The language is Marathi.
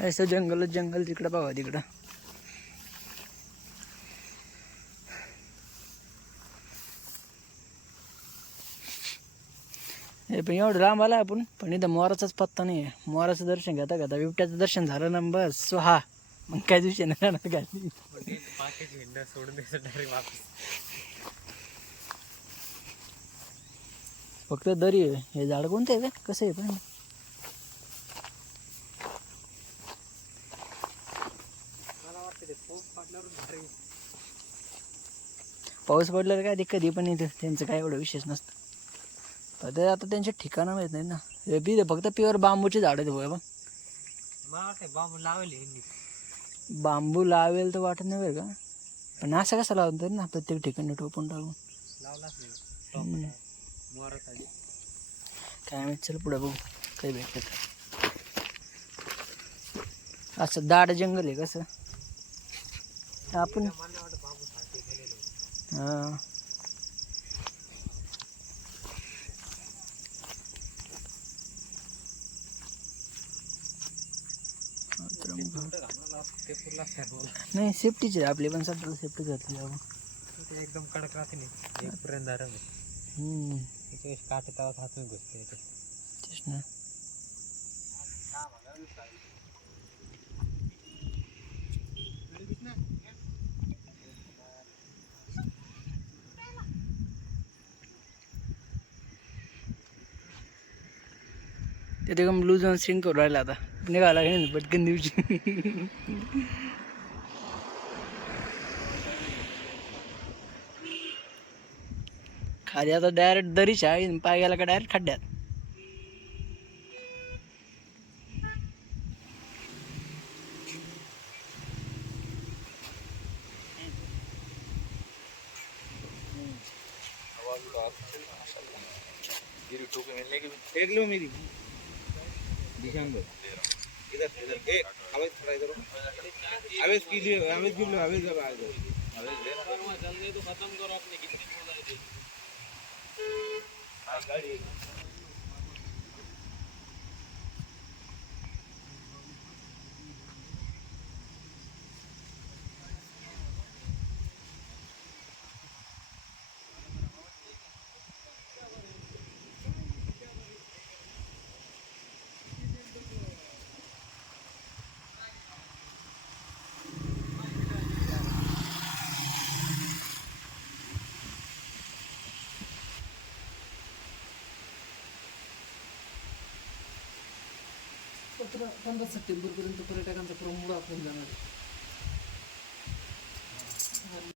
असं जंगलच जंगल तिकडं बघा तिकडं. हे पण एवढं लांब आला आपण पण इथं मोराचाच पत्ता नाही आहे मोराचं दर्शन घेता घेता बिबट्याचं दर्शन झालं ना बस सो हा मग काय दिवशी नाही राहणार गाडी सोडून फक्त दरी आहे. हे झाड कोणतं आहे का कसं आहे पण मला वाटतं ते पाऊस पाऊस पडल्यावर काय ते कधी पण येतं त्यांचं काय एवढं विशेष नसतं. पण ते आता त्यांचे ठिकाणं माहीत नाही ना. हे बी फक्त प्युअर बांबूचे झाड आहेत बघा बांबू लावले बांबू लावेल तर वाटत नाही बरं का. पण असं कसं लावतो ना प्रत्येक ठिकाणी टोपून टाकून. काय माहीत चल पुढे बघू. काही भेटतं असं दाट जंगल आहे कसं? आपण हा. नाही सेफ्टीचे आपले पण सध्या सेफ्टी घातली आपण. एकदम कडक राहते नाही एक पर्यंत धरण हम्म, त्याच्या काटे तावात हातून घुसते तेच ना. ते ते ब्लू झोन स्ट्रिंग करून राहिला आता. निघाला काय नाही पटकन दिवशी. खाली आता डायरेक्ट दरीच आहे पाय गेला का डायरेक्ट खड्ड्यात. एक लो मेरी दिशांग इधर इधर एक आवेश पंधरा सप्टेंबरपर्यंत पर्यटकांचा क्रम आपण जाणार आहे